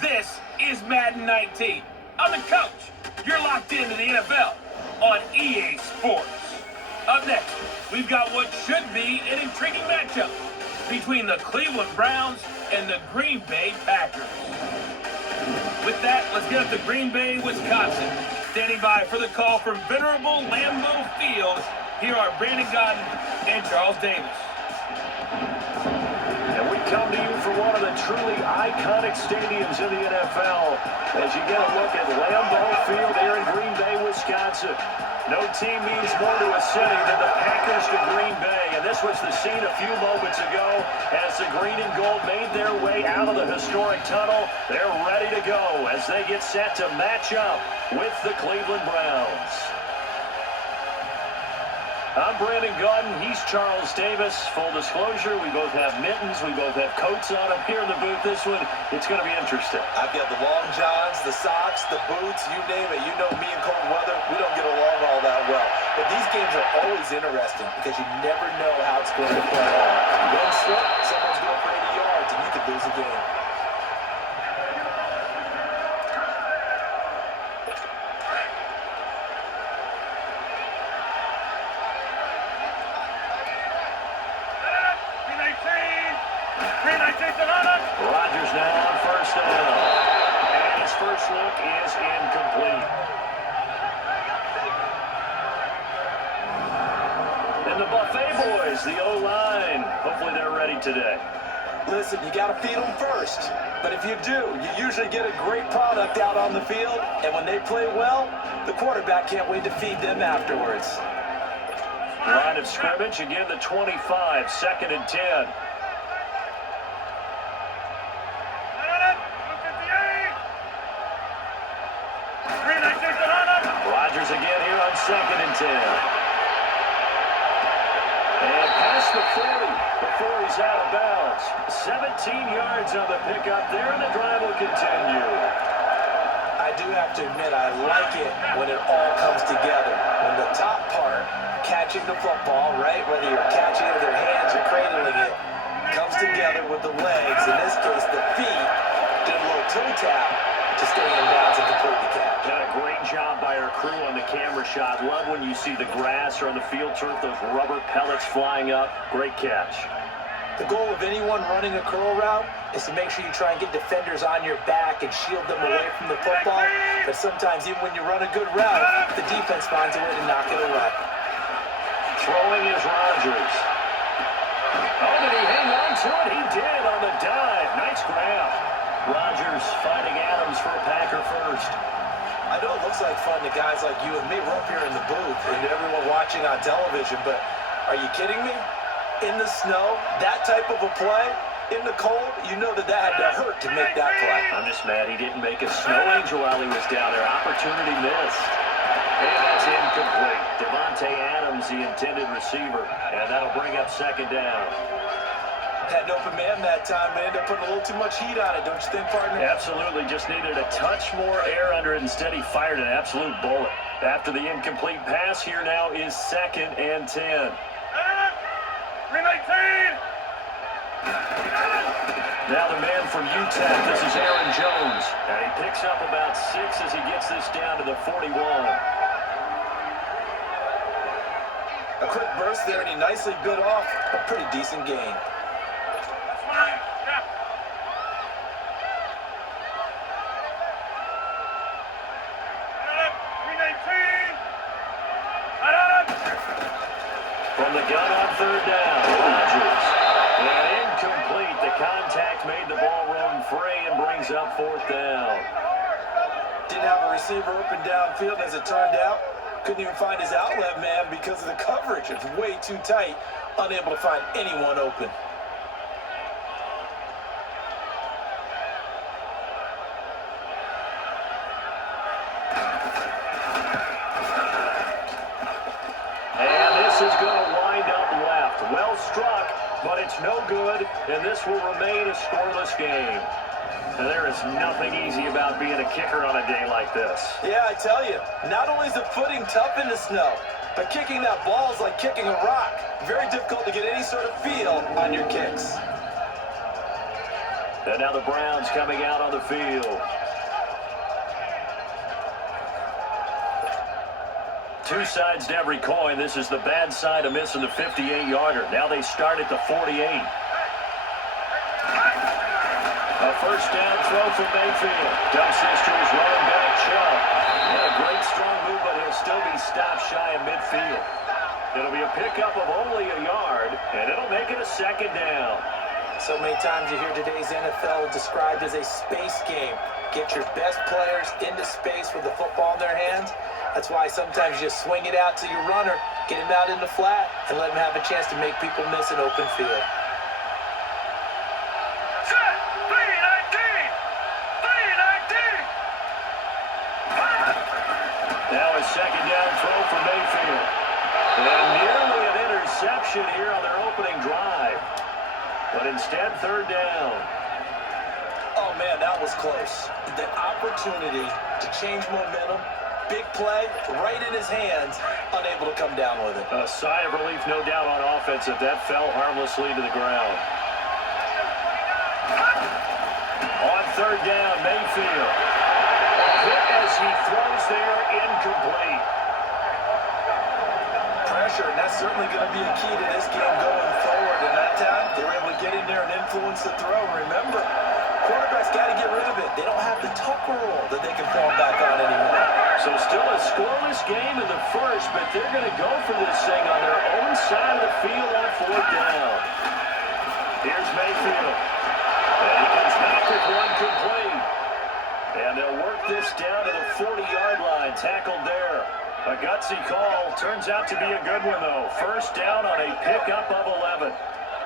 This is Madden 19. I'm the coach. You're locked into the NFL on EA Sports. Up next, we've got what should be an intriguing matchup between the Cleveland Browns and the Green Bay Packers. With that, let's get up to Green Bay, Wisconsin. Standing by for the call from venerable Lambeau Field, here are Brandon Godden and Charles Davis. And we come to you from one of the truly iconic stadiums in the NFL as you get a look at Lambeau Field here in Green Bay, Wisconsin. No team means more to a city than the Packers to Green Bay. And this was the scene a few moments ago as the green and gold made their way out of the historic tunnel. They're ready to go as they get set to match up with the Cleveland Browns. I'm Brandon Godden. He's Charles Davis. Full disclosure, we both have mittens. We both have coats on up here in the booth. This one, it's going to be interesting. I've got the long johns, the socks, the boots, you name it. You know me in cold weather, we don't get along all that well. But these games are always interesting because you never know how it's going to play out. One slip, someone's going for 80 yards, and you could lose a game. Rodgers now on first down. And his first look is incomplete. And the Buffet boys, the O-line, hopefully they're ready today. Listen, you got to feed them first. But if you do, you usually get a great product out on the field. And when they play well, the quarterback can't wait to feed them afterwards. Line of scrimmage, again the 25, 2nd and 10. Rodgers again here on 2nd and 10. And past the 40 before he's out of bounds. 17 yards on the pickup there, and the drive will continue. I do have to admit, I like it when it all comes together. When the top part, catching the football, right, whether you're catching it with your hands or cradling it, comes together with the legs, in this case the feet, did a little toe tap to stay in bounds and complete the catch. Done a great job by our crew on the camera shot. Love when you see the grass or on the field turf, those rubber pellets flying up. Great catch. The goal of anyone running a curl route is to make sure you try and get defenders on your back and shield them away from the football. But sometimes even when you run a good route, the defense finds a way to knock it away. Throwing is Rodgers. Oh, did he hang on to it? He did on the dive. Nice grab. Rodgers finding Adams for a Packer first. I know it looks like fun to guys like you and me. We're up here in the booth and everyone watching on television, but are you kidding me? In the snow, that type of a play, in the cold, you know that had to hurt to make that play. I'm just mad he didn't make a snow angel while he was down there. Opportunity missed. And that's incomplete. Devontae Adams, the intended receiver, and that'll bring up 2nd down. Had an open man that time, but ended up putting a little too much heat on it, don't you think, partner? Absolutely. Just needed a touch more air under it. Instead, he fired an absolute bullet. After the incomplete pass, here now is 2nd and 10. Now the man from UTEP, this is Aaron Jones. And he picks up about 6 as he gets this down to the 41. A quick burst there, and he nicely bit off a pretty decent gain. From the gun on 3rd down, Rodgers. And incomplete. The contact made the ball run free and brings up 4th down. Didn't have a receiver open downfield, as it turned out. Couldn't even find his outlet man because of the coverage. It's way too tight. Unable to find anyone open. Is going to wind up left. Well struck, but it's no good, and this will remain a scoreless game. And there is nothing easy about being a kicker on a day like this. Yeah, I tell you, not only is the footing tough in the snow, but kicking that ball is like kicking a rock. Very difficult to get any sort of feel on your kicks. And now the Browns coming out on the field. Two sides to every coin. This is the bad side of missing the 58-yarder. Now they start at the 48. A first down throw for Mayfield. Doug Sister's running back Chubb. And a great strong move, but he'll still be stopped shy of midfield. It'll be a pickup of only a yard, and it'll make it a second down. So many times you hear today's NFL described as a space game. Get your best players into space with the football in their hands. That's why sometimes you just swing it out to your runner, get him out in the flat, and let him have a chance to make people miss an open field. Now a second down throw for Mayfield. And nearly an interception here on their opening drive. But instead, third down. Oh, man, that was close. The opportunity to change momentum, big play, right in his hands, unable to come down with it. A sigh of relief, no doubt, on offense if that fell harmlessly to the ground. On third down, Mayfield. Hit as he throws there, incomplete. Pressure, and that's certainly going to be a key to this game going forward. And that time, they were able to get in there and influence the throw. Remember, quarterbacks got to get rid of it. They don't have the Tucker rule that they can fall back on anymore. So still a scoreless game in the first, but they're going to go for this thing on their own side of the field on fourth down. Here's Mayfield. And he comes back with one complete. And they'll work this down to the 40-yard line. Tackled there. A gutsy call. Turns out to be a good one, though. First down on a pickup of 11.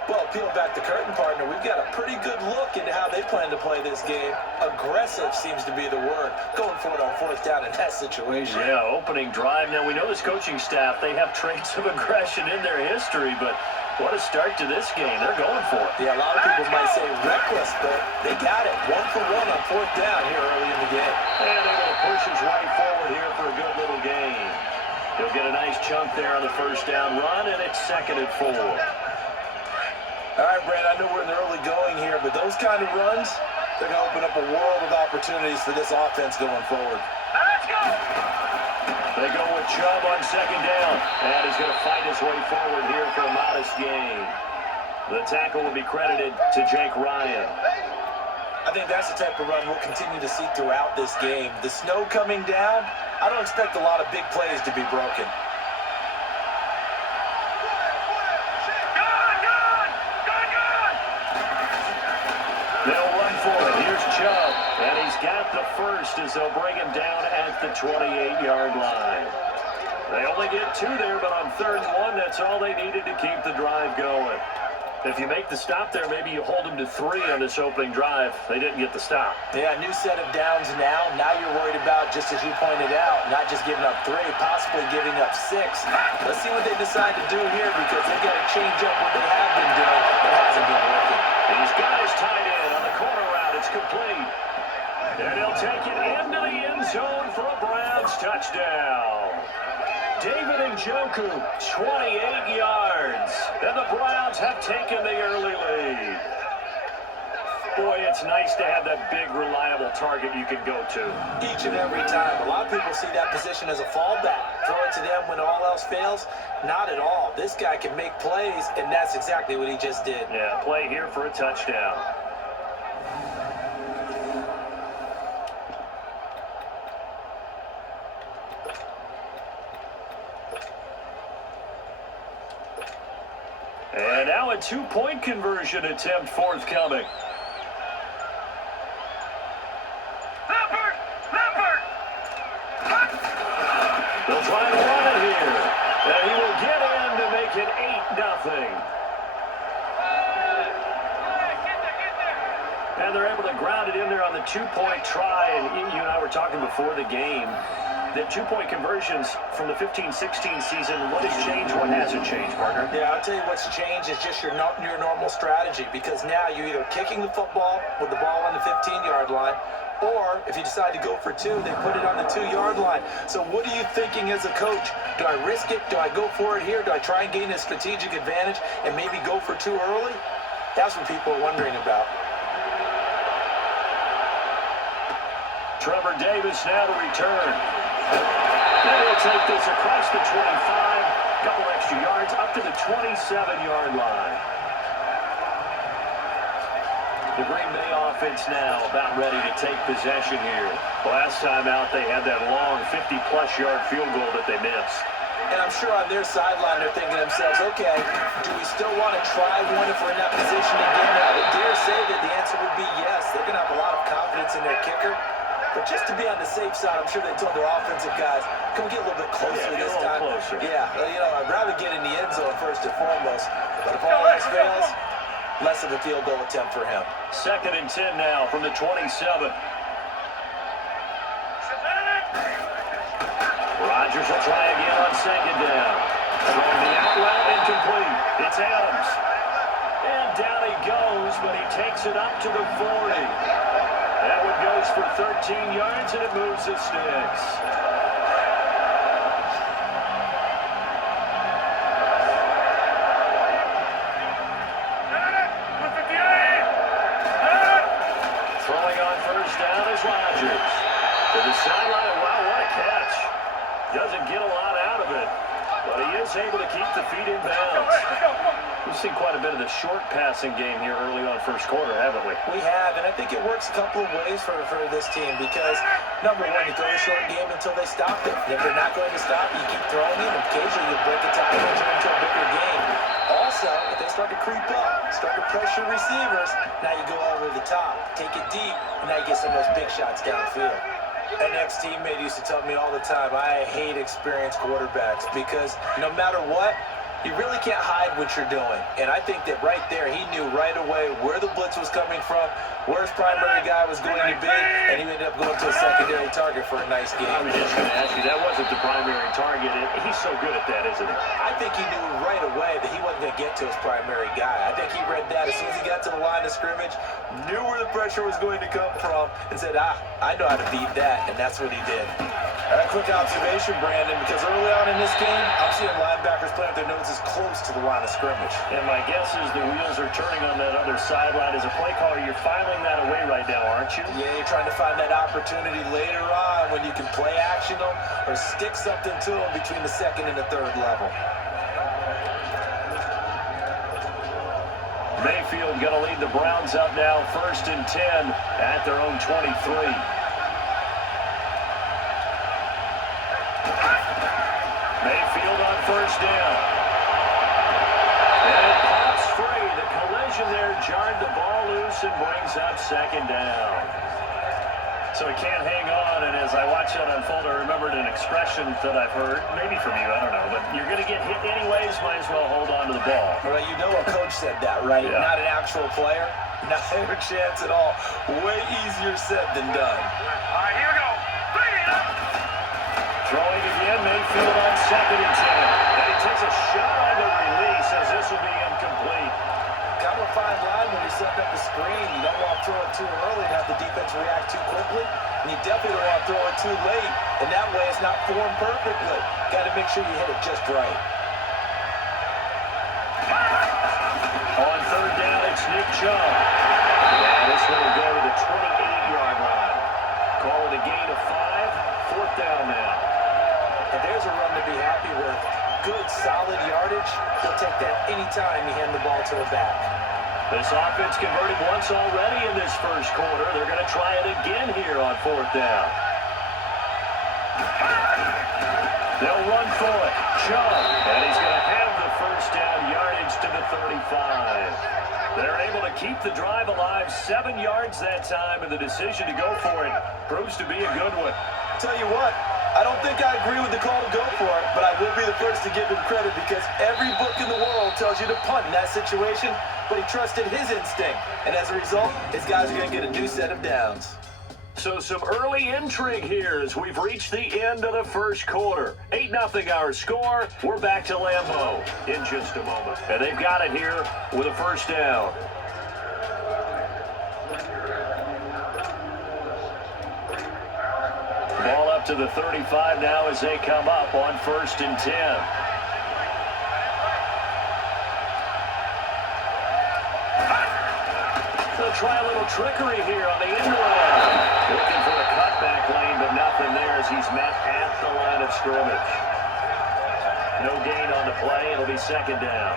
Well, peel back the curtain, partner. We've got a pretty good look into how they plan to play this game. Aggressive seems to be the word. Going for it on fourth down in that situation. Yeah, opening drive. Now, we know this coaching staff, they have traits of aggression in their history, but what a start to this game. They're going for it. Yeah, a lot of people might say reckless, but they got it. 1 for 1 on fourth down here early in the game. And they're going to push his way forward here for a good little gain. He'll get a nice chunk there on the first down run, and it's 2nd and 4. All right, Brad, I know we're in the early going here, but those kind of runs, they're going to open up a world of opportunities for this offense going forward. Let's go! They go with Chubb on second down, and he's going to fight his way forward here for a modest gain. The tackle will be credited to Jake Ryan. I think that's the type of run we'll continue to see throughout this game. The snow coming down, I don't expect a lot of big plays to be broken. They'll run for it. Here's Chubb, and he's got the first as they'll bring him down at the 28-yard line. They only get 2 there, but on 3rd and 1, that's all they needed to keep the drive going. If you make the stop there, maybe you hold them to 3 on this opening drive. They didn't get the stop. Yeah, new set of downs now. Now you're worried about, just as you pointed out, not just giving up 3, possibly giving up 6. Let's see what they decide to do here, because they've got to change up what they have been doing. It hasn't been working. These guys tied in on the corner route. It's complete. And he'll take it into the end zone for a Browns touchdown. David Njoku, 28 yards. And the Browns have taken the early lead. Boy, it's nice to have that big, reliable target you can go to. Each and every time. A lot of people see that position as a fallback. Throw it to them when all else fails. Not at all. This guy can make plays, and that's exactly what he just did. Yeah, play here for a touchdown. And now a 2-point conversion attempt forthcoming. They'll try to run it here. And he will get in to make it 8-0. And they're able to ground it in there on the 2-point try. And you and I were talking before the game that 2-point conversions from the 15-16 season, what has changed, what hasn't changed, partner? Yeah, I'll tell you what's changed is just your normal strategy, because now you're either kicking the football with the ball on the 15-yard line, or if you decide to go for 2, they put it on the 2-yard line. So what are you thinking as a coach? Do I risk it? Do I go for it here? Do I try and gain a strategic advantage and maybe go for 2 early? That's what people are wondering about. Trevor Davis now to return. And he'll take this across the 25. A couple extra yards up to the 27-yard line. The Green Bay offense now about ready to take possession here. Last time out, they had that long 50-plus yard field goal that they missed. And I'm sure on their sideline, they're thinking to themselves, okay, do we still want to try one if we're in that position again? And I would dare say that the answer would be yes. They're going to have a lot of confidence in their kicker. But just to be on the safe side, I'm sure they told their offensive guys, can we get a little bit closer this time? Closer. Yeah, I'd rather get in the end zone first and foremost. But if all else fails, less of a field goal attempt for him. 2nd and 10 now from the 27. Rodgers will try again on 2nd down. Throwing the out route incomplete. It's Adams. And down he goes, but he takes it up to the 40. That one goes for 13 yards, and it moves the sticks. Throwing on 1st down is Rodgers. To the sideline. Wow, what a catch. Doesn't get a lot out of it, but he is able to keep the feet in bounds. We've seen quite a bit of the short passing game here early on first quarter, haven't we? We have, and I think it works a couple of ways for this team because, number one, you throw the short game until they stop it. And if they're not going to stop, you keep throwing it, and occasionally you break the tackle and turn into a bigger game. Also, if they start to creep up, start to pressure receivers, now you go over the top, take it deep, and now you get some of those big shots downfield. An ex-teammate used to tell me all the time, I hate experienced quarterbacks because no matter what, you really can't hide what you're doing. And I think that right there, he knew right away where the blitz was coming from, where his primary guy was going to be, and he ended up going to a secondary target for a nice game. I was just going to ask you, that wasn't the primary target. He's so good at that, isn't he? I think he knew right away that he wasn't going to get to his primary guy. I think he read that as soon as he got to the line of scrimmage, knew where the pressure was going to come from, and said, I know how to beat that, and that's what he did. A quick observation, Brandon, because early on in this game, I'm seeing linebackers playing with their noses close to the line of scrimmage. And my guess is the wheels are turning on that other sideline. As a play caller, you're filing that away right now, aren't you? Yeah, you're trying to find that opportunity later on when you can play action them or stick something to them between the 2nd and the 3rd level. Mayfield going to lead the Browns up now, 1st and 10 at their own 23. Mayfield on 1st down. And it pops free. The collision there jarred the ball loose and brings up 2nd down. So he can't hang on, and as I watch that unfold, I remembered an expression that I've heard, maybe from you, I don't know, but you're going to get hit anyways, might as well hold on to the ball. Well, you know a coach said that, right? Yeah. Not an actual player. Not a chance at all. Way easier said than done. All right, here we go. Throwing again, Mayfield on 2nd and 10. And he takes a shot on the release as this will be incomplete. Kind of a fine line when you're setting up the screen. You don't want to throw it too early and have the defense react too quickly. And you definitely don't want to throw it too late. And that way it's not formed perfectly. Got to make sure you hit it just right. On 3rd down, it's Nick Chubb. And this one will go to the 28-yard line. Call it a gain of 5. 4th down now. And there's a run to be happy with. Good, solid yardage. He'll take that anytime you hand the ball to the back. This offense converted once already in this first quarter. They're going to try it again here on 4th down. They'll run for it. Chubb. And he's going to have the 1st down yardage to the 35. They're able to keep the drive alive. 7 yards that time, and the decision to go for it proves to be a good one. Tell you what, I don't think I agree with the call to go for it, but I will be the first to give him credit because every book in the world tells you to punt in that situation, but he trusted his instinct, and as a result, his guys are going to get a new set of downs. So some early intrigue here as we've reached the end of the first quarter. 8-0 our score. We're back to Lambeau in just a moment. And they've got it here with a 1st down. Ball up to the 35 now as they come up on 1st and 10. They'll try a little trickery here on the end line. Looking for a cutback No gain on the play. It'll be second down.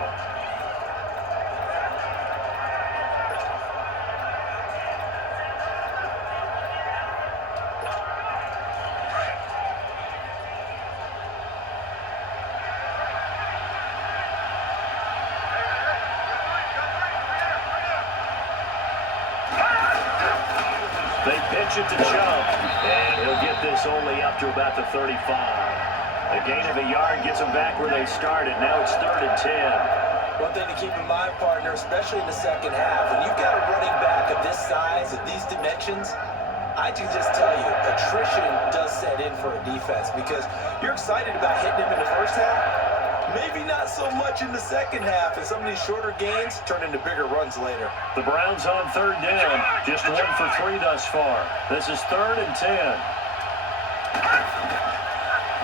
They pitch it to Chubb, and he'll get this only up to about the 35. A gain of a yard gets them back where they started. Now it's 3rd and 10. One thing to keep in mind, partner, especially in the second half, when you've got a running back of this size, of these dimensions, I can just tell you, attrition does set in for a defense because you're excited about hitting him in the first half. Maybe not so much in the second half, and some of these shorter gains turn into bigger runs later. The Browns on 3rd down. Just 1 for 3 thus far. This is 3rd and 10.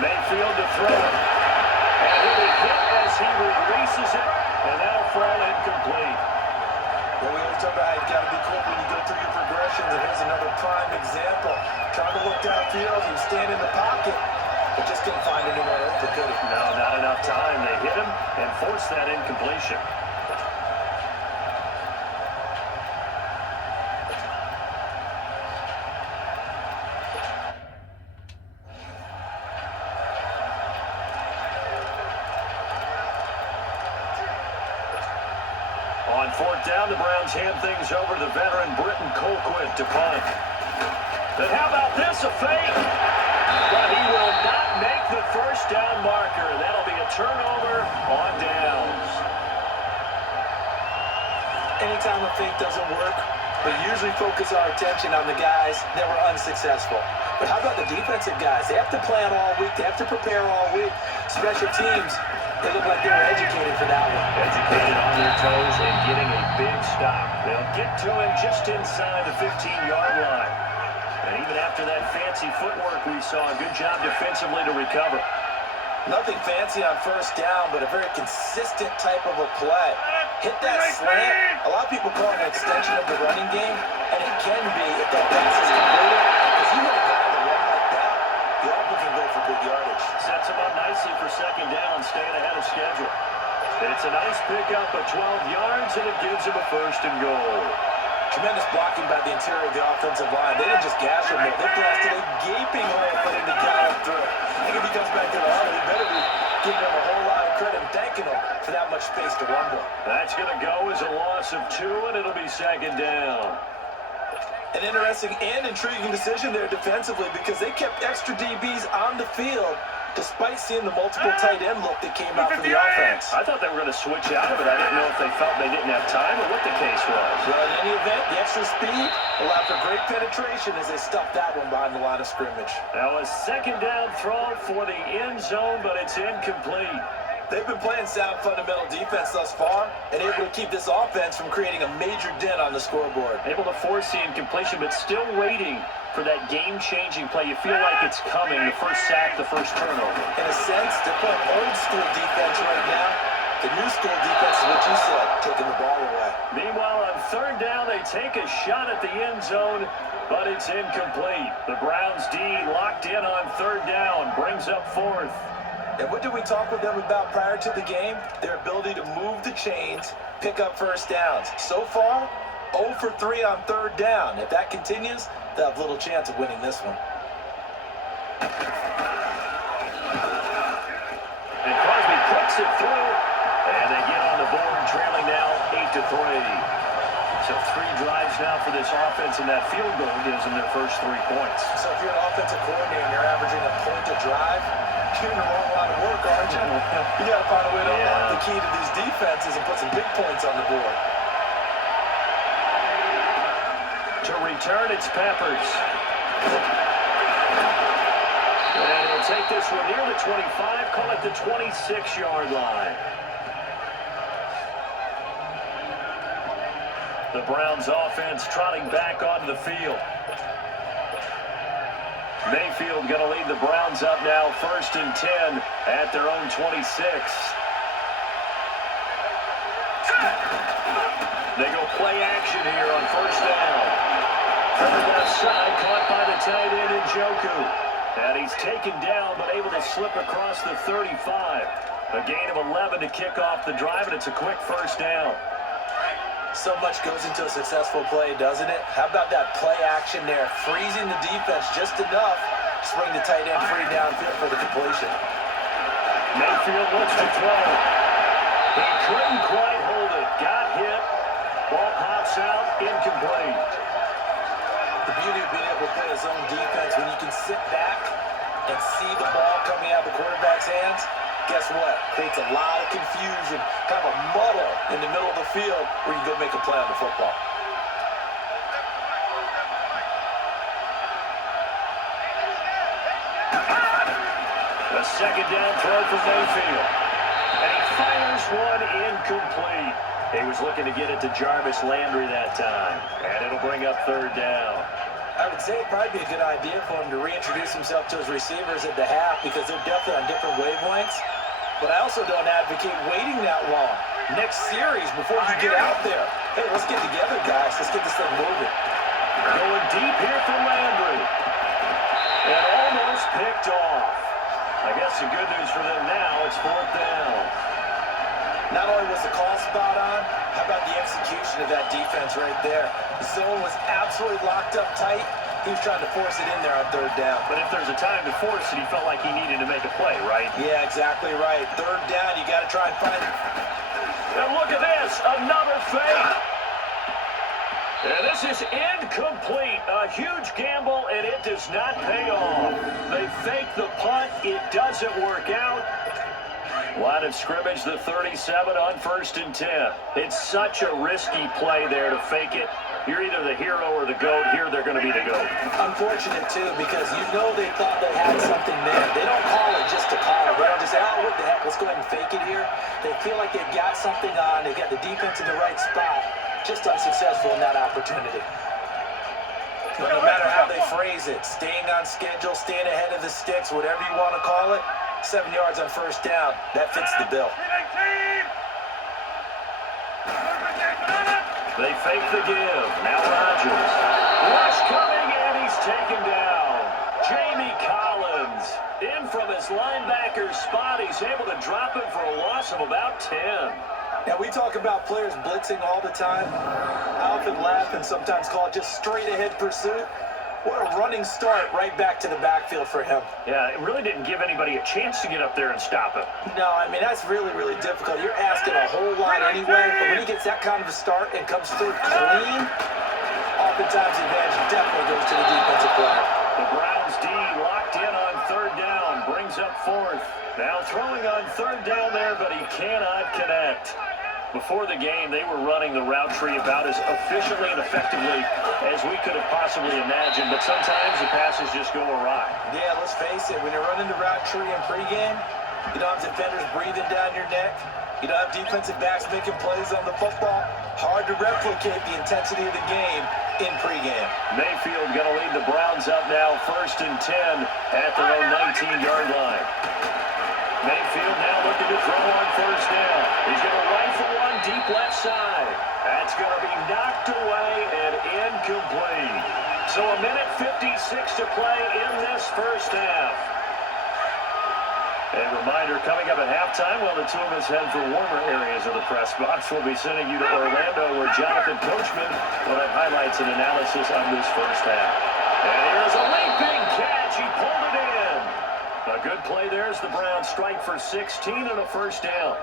Mayfield to throw it. And he'll be hit as he releases it, and that'll fall incomplete. Well, we always talk about how you've got to be quick when you go through your progressions, and here's another prime example. Trying to look downfield, he was standing in the pocket, but just couldn't find anyone open, could he? No, not enough time. They hit him and forced that incompletion. On 4th down, the Browns hand things over to the veteran Britton Colquitt to punt. And how about this, a fake? But he will not make the first down marker. That'll be a turnover on downs. Anytime a fake doesn't work, we usually focus our attention on the guys that were unsuccessful. But how about the defensive guys? They have to plan all week. They have to prepare all week. Special teams, they look like they were educated for that one. Educated on their toes and getting a big stop. They'll get to him just inside the 15-yard line. And even after that fancy footwork we saw, a good job defensively to recover. Nothing fancy on first down, but a very consistent type of a play. Hit that slant. A lot of people call it an extension of the running game, and it can be if that pass is completed. Because you hit a guy that run like that, you often can go for big yardage. Sets him up nicely for second down, staying ahead of schedule. It's a nice pickup of 12 yards, and it gives him a 1st and goal. Tremendous blocking by the interior of the offensive line. They didn't just gash him there. They blasted a gaping hole for him to get up through. I think if he comes back to the huddle, he better be giving him a whole lot of credit and thanking him for that much space to rumble. That's going to go as a loss of 2, and it'll be second down. An interesting and intriguing decision there defensively because they kept extra DBs on the field despite seeing the multiple tight end look that came out for the offense. I thought they were going to switch out of it. I didn't know if they felt they didn't have time or what the case was. Well, in any event, the extra speed allowed for great penetration as they stuffed that one behind the line of scrimmage. Now a second down throw for the end zone, but it's incomplete. They've been playing sound fundamental defense thus far and able to keep this offense from creating a major dent on the scoreboard. Able to force the incompletion, but still waiting for that game-changing play. You feel like it's coming, the first sack, the first turnover. In a sense, they're playing old school defense right now. The new school defense is what you said, taking the ball away. Meanwhile, on 3rd down, they take a shot at the end zone, but it's incomplete. The Browns D locked in on 3rd down, brings up 4th. And what did we talk with them about prior to the game? Their ability to move the chains, pick up first downs. So far, 0 for 3 on 3rd down. If that continues, they'll have little chance of winning this one. And Crosby puts it through, and they get on the board, trailing now 8-3. So 3 drives now for this offense, and that field goal gives them their first 3 points. So if you're an offensive coordinator and you're averaging a point a drive, you're in the wrong line of work, aren't you? You got to find a way to unlock the key to these defenses and put some big points on the board. To return, it's Peppers. And he'll take this one near the 25, call it the 26-yard line. The Browns offense trotting back onto the field. Mayfield going to lead the Browns up now, 1st and 10 at their own 26. They go play action here on 1st down. From the left side, caught by the tight end Njoku. And he's taken down, but able to slip across the 35. A gain of 11 to kick off the drive, and it's a quick first down. So much goes into a successful play, doesn't it? How about that play action there? Freezing the defense just enough to bring the tight end free downfield for the completion. Mayfield looks to throw. He couldn't quite hold it. Got hit. Ball pops out. Incomplete. The beauty of being able to play a zone defense when you can sit back and see the ball coming out of the quarterback's hands, guess what? Creates a lot of confusion, kind of a muddle in the middle of the field where you go make a play on the football. A second down throw for Mayfield. And he fires one incomplete. He was looking to get it to Jarvis Landry that time. And it'll bring up third down. I would say it'd probably be a good idea for him to reintroduce himself to his receivers at the half because they're definitely on different wavelengths. But I also don't advocate waiting that long. Next series, before you get out there, hey, let's get together, guys. Let's get this thing moving. Going deep here for Landry. And almost picked off. I guess the good news for them now, it's fourth down. Not only was the call spot on, how about the execution of that defense right there? The zone was absolutely locked up tight. He was trying to force it in there on third down. But if there's a time to force it, he felt like he needed to make a play, right? Yeah, exactly right. Third down, you got to try and find it. And look at this, another fake. And this is incomplete. A huge gamble, and it does not pay off. They fake the punt. It doesn't work out. Line of scrimmage, the 37 on 1st and 10. It's such a risky play there to fake it. You're either the hero or the GOAT. Here they're going to be the GOAT. Unfortunate, too, because you know they thought they had something there. They don't call it just to call it. They don't just say, oh, what the heck, let's go ahead and fake it here. They feel like they've got something on. They've got the defense in the right spot. Just unsuccessful in that opportunity. But no matter how they phrase it, staying on schedule, staying ahead of the sticks, whatever you want to call it, 7 yards on first down, that fits the bill. They fake the give. Now Rodgers. Rush coming, and he's taken down. Jamie Collins in from his linebacker spot. He's able to drop him for a loss of about 10. Now, we talk about players blitzing all the time. I often laugh and sometimes call it just straight-ahead pursuit. What a running start right back to the backfield for him. Yeah, it really didn't give anybody a chance to get up there and stop him. No, I mean, that's really, really difficult. You're asking a whole lot anyway, but when he gets that kind of a start and comes through clean, oftentimes the advantage definitely goes to the defensive player. The Browns D locked in on third down, brings up fourth. Now throwing on third down there, but he cannot connect. Before the game, they were running the route tree about as efficiently and effectively as we could have possibly imagined, but sometimes the passes just go awry. Yeah, let's face it, when you're running the route tree in pregame, you don't have defenders breathing down your neck. You don't have defensive backs making plays on the football. Hard to replicate the intensity of the game in pregame. Mayfield going to lead the Browns up now, 1st and 10 at their own 19-yard line. Mayfield now looking to throw on first down. He's going to rifle one deep left side. That's going to be knocked away and incomplete. So a minute 56 to play in this first half. A reminder, coming up at halftime, while the two of us head for warmer areas of the press box, we'll be sending you to Orlando, where Jonathan Coachman will have highlights and analysis on this first half. And here's a leaping catch. He pulled it in. A good play there as the Browns strike for 16 and a first down.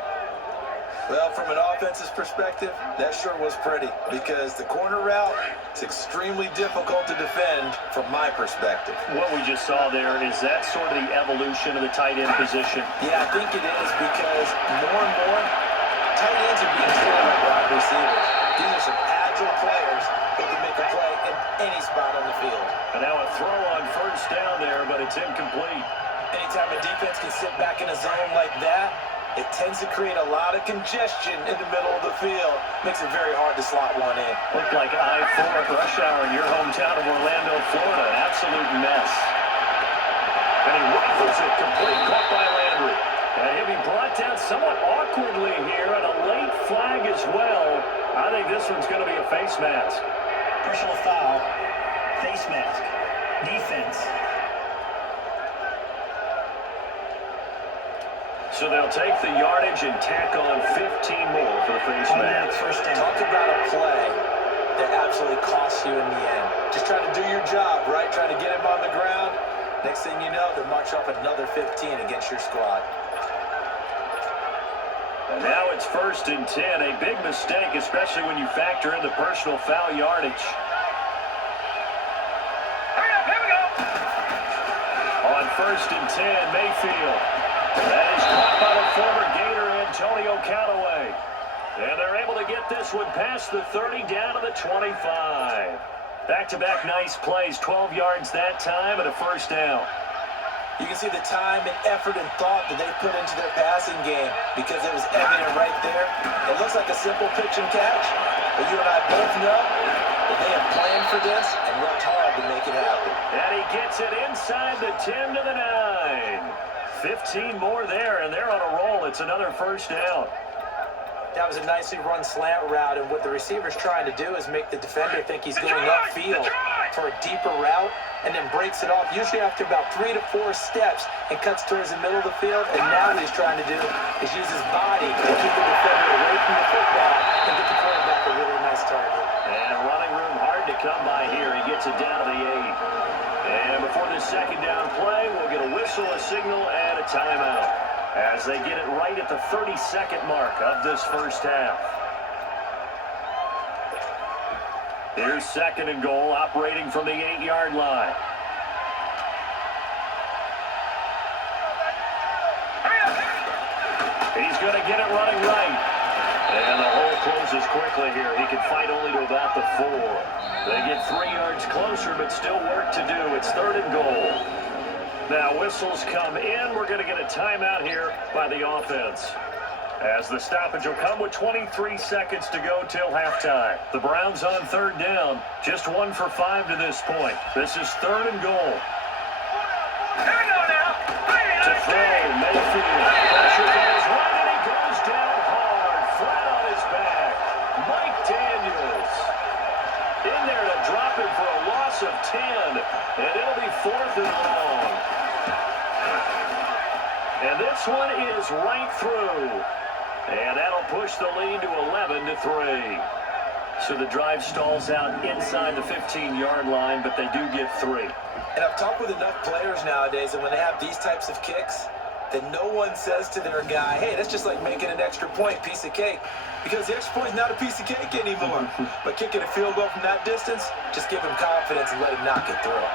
Well, from an offensive perspective, that sure was pretty because the corner route is extremely difficult to defend from my perspective. What we just saw there, is that sort of the evolution of the tight end position? Yeah, I think it is because more and more tight ends are being treated like wide receivers. These are some agile players that can make a play in any spot on the field. And now a throw on first down there, but it's incomplete. Anytime a defense can sit back in a zone like that, it tends to create a lot of congestion in the middle of the field. Makes it very hard to slot one in. Looked like I-4 at rush hour in your hometown of Orlando, Florida. An absolute mess. And he rifles it complete, caught by Landry. And he'll be brought down somewhat awkwardly here, and a late flag as well. I think this one's going to be a face mask. Personal foul, face mask, defense. So they'll take the yardage and tack on 15 more for the face mask. First down. Talk about a play that absolutely costs you in the end. Just trying to do your job, right? Trying to get him on the ground. Next thing you know, they'll march up another 15 against your squad. And now it's 1st and 10. A big mistake, especially when you factor in the personal foul yardage. Here we go. On 1st and 10, Mayfield. That is caught by the former Gator Antonio Callaway. And they're able to get this one past the 30 down to the 25. Back-to-back nice plays, 12 yards that time and a first down. You can see the time and effort and thought that they put into their passing game because it was evident right there. It looks like a simple pitch and catch, but you and I both know that they have planned for this and worked hard to make it happen. And he gets it inside the 10 to the 9. 15 more there, and they're on a roll. It's another first down. That was a nicely run slant route, and what the receiver's trying to do is make the defender think he's going upfield for a deeper route, and then breaks it off, usually after about 3 to 4 steps, and cuts towards the middle of the field. And now what he's trying to do is use his body to keep the defender away from the football and get the quarterback a really nice target. And running room hard to come by here. He gets it down to the 8. And before this second down play, we'll get a whistle, a signal, and a timeout as they get it right at the 30-second mark of this first half. Here's 2nd and goal, operating from the 8-yard line. He's going to get it running right. And the hole closes quickly here. He can fight only to about the 4. They get 3 yards closer, but still work to do. It's 3rd and goal. Now whistles come in. We're going to get a timeout here by the offense, as the stoppage will come with 23 seconds to go till halftime. The Browns on 3rd down, just 1 for 5 to this point. This is 3rd and goal. To throw, Mayfield. Pressure goes right, and he goes down hard, flat on his back. Mike Daniels in there to drop him for a loss of 10, and it'll be 4th and long. And this one is right through. And that'll push the lead to 11 to 3. So the drive stalls out inside the 15-yard line, but they do get 3. And I've talked with enough players nowadays that when they have these types of kicks, that no one says to their guy, hey, that's just like making an extra point, piece of cake. Because the extra point is not a piece of cake anymore. But kicking a field goal from that distance, just give him confidence and let him knock it through.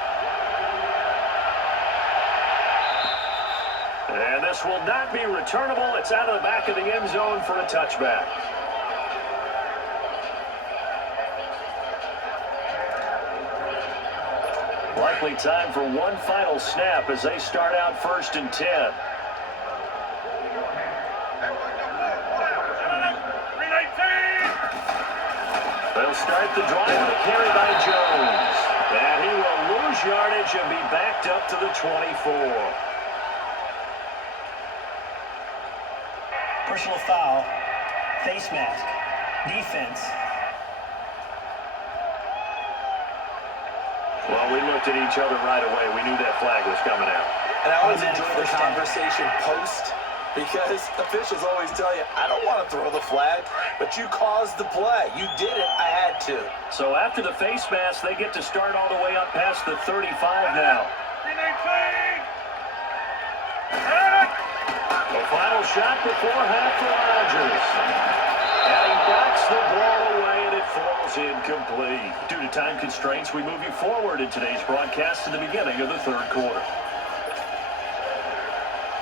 And this will not be returnable. It's out of the back of the end zone for a touchback. Likely time for one final snap as they start out 1st and 10. They'll start the drive with a carry by Jones. And he will lose yardage and be backed up to the 24. Personal foul. Face mask. Defense. Well, we looked at each other right away. We knew that flag was coming out. And I always enjoy the conversation post, because officials always tell you, I don't want to throw the flag, but you caused the play. You did it. I had to. So after the face mask, they get to start all the way up past the 35 now. The final shot before half for Rodgers. And he knocks the ball away, and it falls incomplete. Due to time constraints, we move you forward in today's broadcast to the beginning of the 3rd quarter.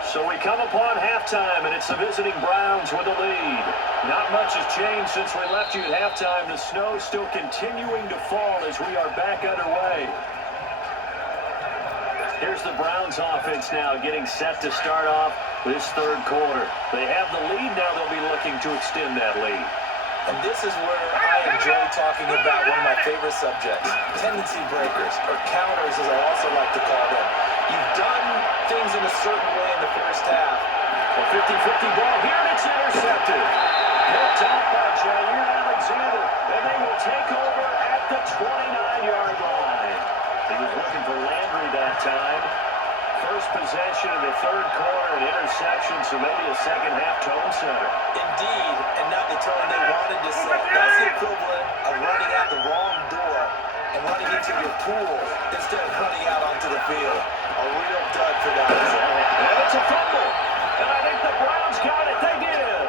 So we come upon halftime, and it's the visiting Browns with the lead. Not much has changed since we left you at halftime. The snow still continuing to fall as we are back underway. Here's the Browns offense now getting set to start off this 3rd quarter. They have the lead now. They'll be looking to extend that lead. And this is where I enjoy talking about one of my favorite subjects, tendency breakers, or counters as I also like to call them. You've done things in a certain way in the first half. A 50-50 ball here, and it's intercepted. Picked off by Jair Alexander, and they will take over at the 29-yard line. He was looking for Landry that time. First possession of the third quarter, an interception, so maybe a second-half tone setter. Indeed, and not the tone they wanted to set. That's the equivalent of running out the wrong door and running into your pool instead of running out onto the field. A real dud for that. And it's a fumble. And I think the Browns got it. They did.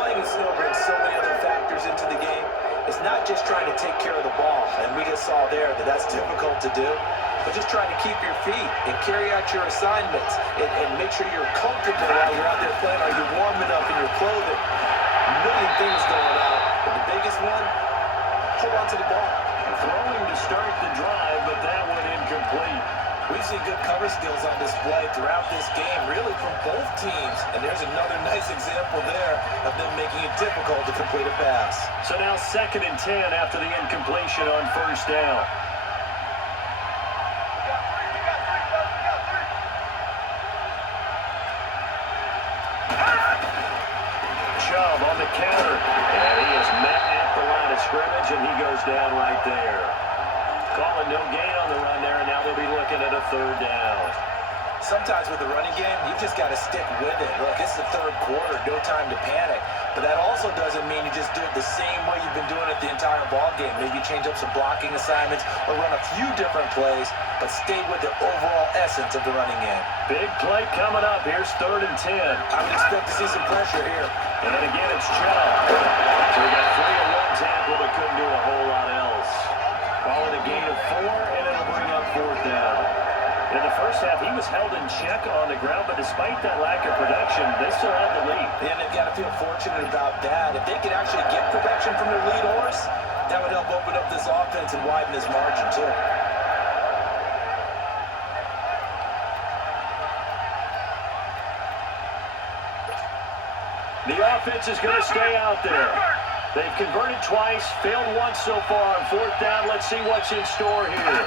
Playing in snow brings so many other factors into the game. It's not just trying to take care of the ball, and we just saw there that that's difficult to do, but just trying to keep your feet and carry out your assignments and make sure you're comfortable while you're out there playing. Are you warm enough in your clothing? A million things going on, but the biggest one, hold on to the ball. Throwing to start the drive, but that one incomplete. We've seen good cover skills on display throughout this game, really from both teams. And there's another nice example there of them making it difficult to complete a pass. So now 2nd and 10 after the incompletion on first down. Chubb on the counter. And he is met at the line of scrimmage, and he goes down right there. Calling no gain on the run there, and now they'll be looking at a 3rd down. Sometimes with the running game, you've just got to stick with it. Look, it's the 3rd quarter, no time to panic. But that also doesn't mean you just do it the same way you've been doing it the entire ball game. Maybe change up some blocking assignments or run a few different plays, but stay with the overall essence of the running game. Big play coming up. Here's 3rd and 10. I would expect to see some pressure here. And again, it's Chubb. So we got 3 and 1 tackle, but couldn't do a whole lot else. Call it a gain of 4, and it'll bring up 4th down. In the first half, he was held in check on the ground, but despite that lack of production, they still have the lead. And they've got to feel fortunate about that. If they could actually get production from their lead horse, that would help open up this offense and widen this margin, too. The offense is going to stay out there. They've converted twice, failed once so far on 4th down. Let's see what's in store here.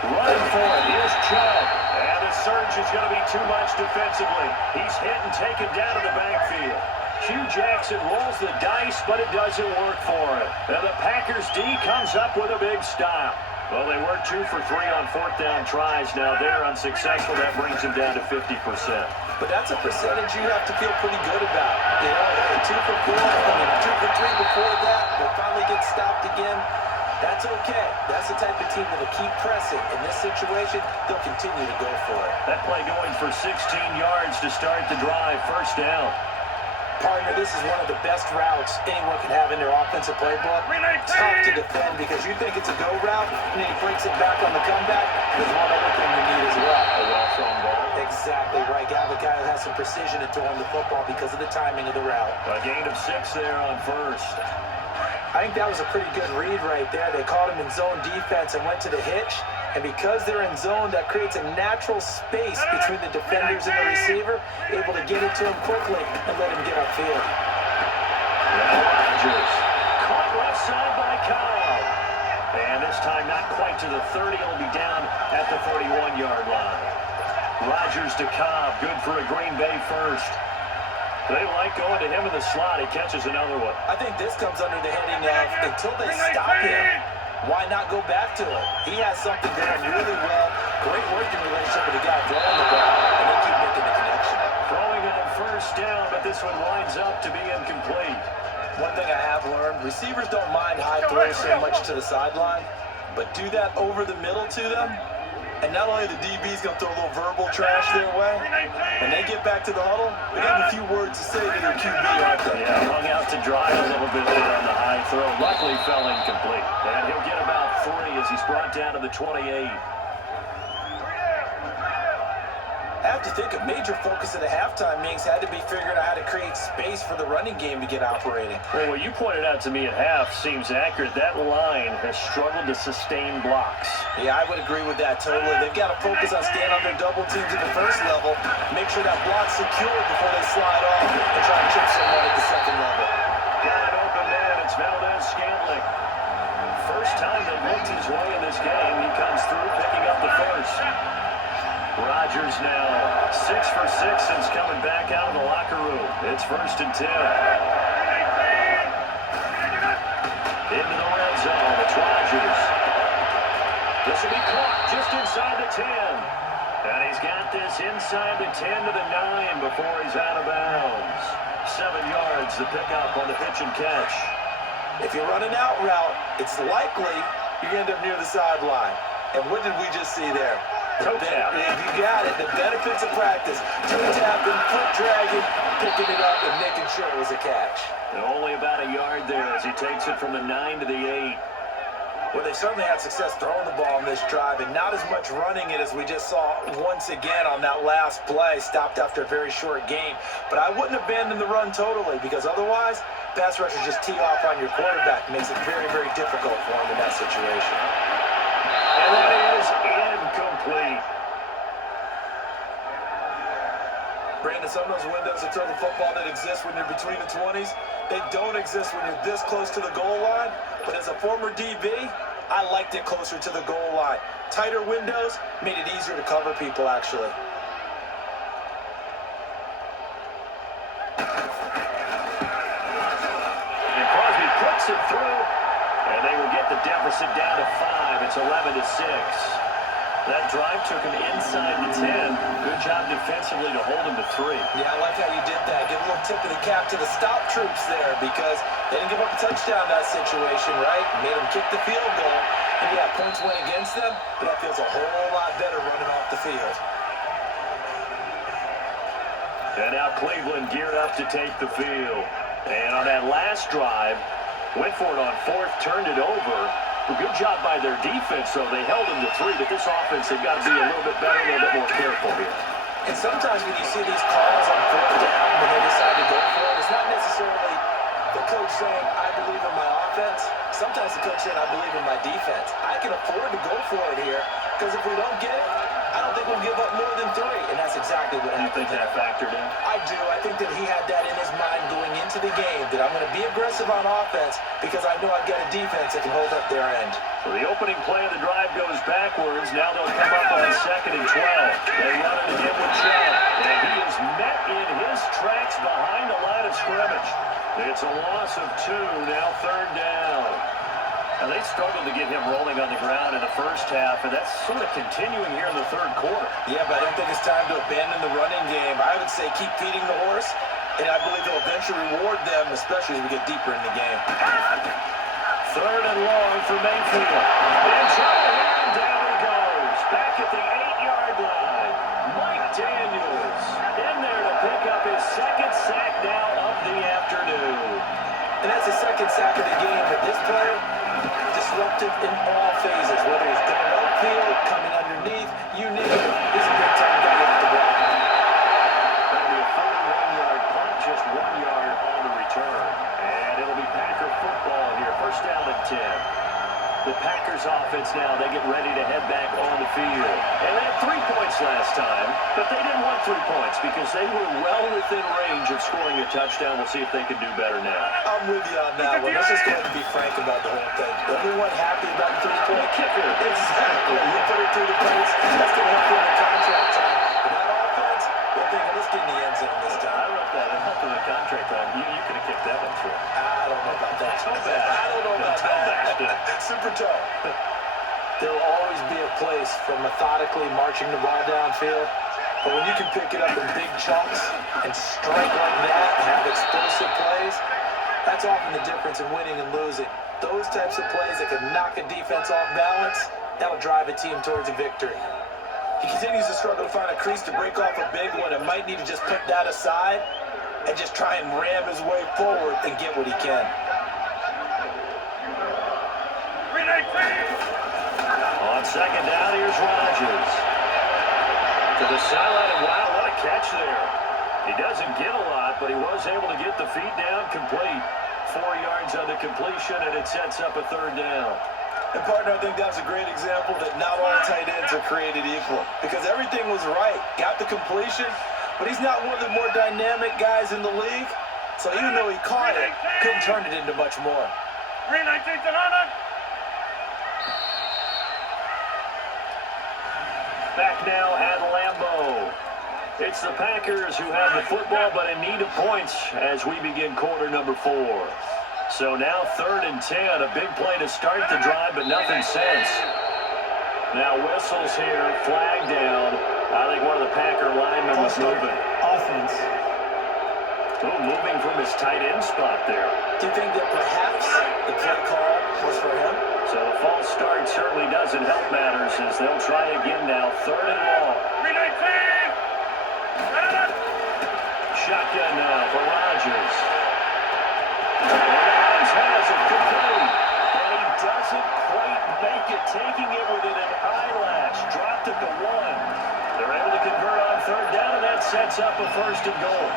Running for it. Here's Chubb. And the surge is going to be too much defensively. He's hit and taken down to the backfield. Hugh Jackson rolls the dice, but it doesn't work for him. And the Packers D comes up with a big stop. Well, they were 2 for 3 on 4th down tries. Now they're unsuccessful. That brings them down to 50%. But that's a percentage you have to feel pretty good about. You know, 2 for 4, 2 for 3 before that. They finally get stopped again. That's okay. That's the type of team that will keep pressing. In this situation, they'll continue to go for it. That play going for 16 yards to start the drive. First down. Partner, this is one of the best routes anyone can have in their offensive playbook. Tough to defend because you think it's a go route, and then he breaks it back on the comeback. There's one other thing you need as well. A well-thrown ball. Exactly right. You have a guy who has some precision in throwing the football because of the timing of the route. A gain of 6 there on first. I think that was a pretty good read right there. They caught him in zone defense and went to the hitch. And because they're in zone, that creates a natural space between the defenders and the receiver, able to get it to him quickly and let him get upfield. Rodgers caught left side by Cobb. And this time not quite to the 30. He'll be down at the 31-yard line. Rodgers to Cobb. Good for a Green Bay first. They like going to him in the slot. He catches another one. I think this comes under the heading of until they stop him, why not go back to it? He has something going really well. Great working relationship with the guy throwing the ball, and they keep making the connection. Throwing on first down, but this one winds up to be incomplete. One thing I have learned, receivers don't mind high throws so much to the sideline, but do that over the middle to them, and not only the DB's going to throw a little verbal trash their way, when they get back to the huddle, they have a few words to say to their QB, aren't they? Yeah, hung out to dry a little bit there on the high throw. Luckily fell incomplete. And he'll get about 3 as he's brought down to the 28. I have to think a major focus at the halftime meetings had to be figuring out how to create space for the running game to get operating. Well, what you pointed out to me at half seems accurate. That line has struggled to sustain blocks. Yeah, I would agree with that totally. They've got to focus on staying on their double teams at the first level, make sure that block's secure before they slide off and try to chip someone at the second level. Got an open man. It's Valdez-Scantling. First time that looked his way in this game. He comes through picking up the first. Rodgers now 6 for 6 since coming back out of the locker room. It's 1st and 10. This will be caught just inside the 10. And he's got this inside the 10 to the 9 before he's out of bounds. 7 yards, the pickup on the pitch and catch. If you run an out route, it's likely you end up near the sideline. And what did we just see there? Toe tap. If you got it, the benefits of practice. Toe tapping, foot dragging, picking it up, and making sure it was a catch. And only about a yard there as he takes it from the 9 to the 8. Well, they certainly had success throwing the ball on this drive, and not as much running it as we just saw once again on that last play, stopped after a very short gain. But I wouldn't abandon the run totally, because otherwise, pass rushers just tee off on your quarterback. It makes it very, very difficult for him in that situation. And that is incomplete. Brandon, some of those windows to throw the football that exist when you're between the 20s, they don't exist when you're this close to the goal line. But as a former DB, I liked it closer to the goal line. Tighter windows made it easier to cover people, actually. And Crosby puts it through, and they will get the deficit down to 5. It's 11-6. That drive took him inside the 10. Good job defensively to hold him to 3. Yeah, I like how you did that. Give a little tip of the cap to the stop troops there, because they didn't give up a touchdown in that situation, right? Made them kick the field goal. And yeah, points went against them, but that feels a whole lot better running off the field. And now Cleveland geared up to take the field. And on that last drive, went for it on 4th, turned it over. A good job by their defense, though. They held them to 3, but this offense, they've got to be a little bit better, a little bit more careful here. And sometimes when you see these calls on 4th down, when they decide to go for it, it's not necessarily the coach saying, I believe in my offense. Sometimes the coach saying, I believe in my defense. I can afford to go for it here, because if we don't get it, I don't think we'll give up more than 3. And that's exactly what happened. You think that factored in? I do. I think that he had that in his mind going into the game, that I'm going to be aggressive on offense because I know I've got a defense that can hold up their end. So the opening play of the drive goes backwards. Now they'll come up on 2nd and 12. They run it again with Chubb. And he is met in his tracks behind the line of scrimmage. It's a loss of 2, now 3rd down. Now they struggled to get him rolling on the ground in the first half, and that's sort of continuing here in the 3rd quarter. Yeah, but I don't think it's time to abandon the running game. I would say keep feeding the horse, and I believe it'll eventually reward them, especially as we get deeper in the game. 3rd and long for Mayfield. And trying to hit him, down he goes. Back at the 8-yard line. Mike Daniels in there to pick up his 2nd sack now of the afternoon. And that's the 2nd sack of the game, but this player, disruptive in all phases, whether he's going upfield, coming underneath, you name it. He's a big-time guy at the back. That'll be a 41-yard punt, just 1 yard on the return. And it'll be Packer football here, 1st down and 10. The Packers offense now, they get ready to head back on the field. And they had 3 points last time, but they didn't want 3 points because they were well within range of scoring a touchdown. We'll see if they can do better now. I'm with you on that one. Let's just go ahead and be frank about the whole thing. Everyone happy about the 3-point kicker. Exactly. You put it through the post. That's going to help you in the contract time. But that offense, they're thinking, let's get in the end zone this time. I wrote that. It helped in the contract time. You could have kicked that one through. I don't know about that. I don't know about that. Super tough. There will always be a place for methodically marching the ball downfield. But when you can pick it up in big chunks and strike like that and have explosive plays, that's often the difference in winning and losing. Those types of plays that can knock a defense off balance, that'll drive a team towards a victory. He continues to struggle to find a crease to break off a big one and might need to just put that aside and just try and ram his way forward and get what he can. On 2nd down, here's Rodgers. To the sideline, and wow, what a catch there. He doesn't get a lot, but he was able to get the feet down complete. 4 yards on the completion, and it sets up a 3rd down. And partner, I think that's a great example that not all tight ends are created equal. Because everything was right. Got the completion, but he's not one of the more dynamic guys in the league. So even though he caught it, couldn't turn it into much more. Back now at Lambeau. It's the Packers who have the football, but in need of points as we begin quarter number 4. So now 3rd and 10, a big play to start the drive, but nothing since. Now whistles here, flag down. I think one of the Packer linemen was moving. Offense. Oh, moving from his tight end spot there. Do you think that perhaps the play call was for him? So the false start certainly doesn't help matters as they'll try again now. 3rd and long. Shotgun now for Rodgers. Adams has it complete. And he doesn't quite make it, taking it within an eyelash. Dropped it to 1. They're able to convert on 3rd down, and that sets up a 1st and goal.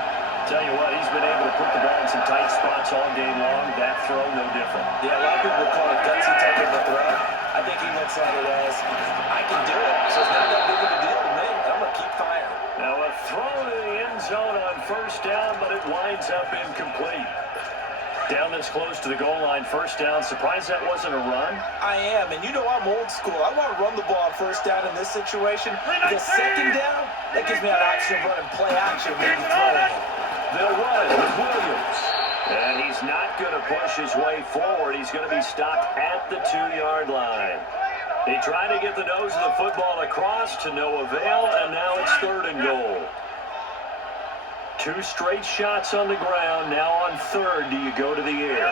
Tell you what, he's been able to put the ball in some tight spots all game long. That throw, no different. Yeah, a lot of people would call it gutsy type of a throw. I think he looks at it as, I can do it, so it's not that big of a deal to me, and I'm going to keep firing. Now a throw to the end zone on 1st down, but it winds up incomplete. Down this close to the goal line, 1st down. Surprised that wasn't a run? I am, and you know I'm old school. I want to run the ball on 1st down in this situation. The 2nd down, that gives me an option of running play action, maybe throwing. They'll run it with Williams. And he's not going to push his way forward. He's going to be stopped at the 2-yard line. He tried to get the nose of the football across to no avail, and now it's 3rd and goal. 2 straight shots on the ground. Now on 3rd, do you go to the air?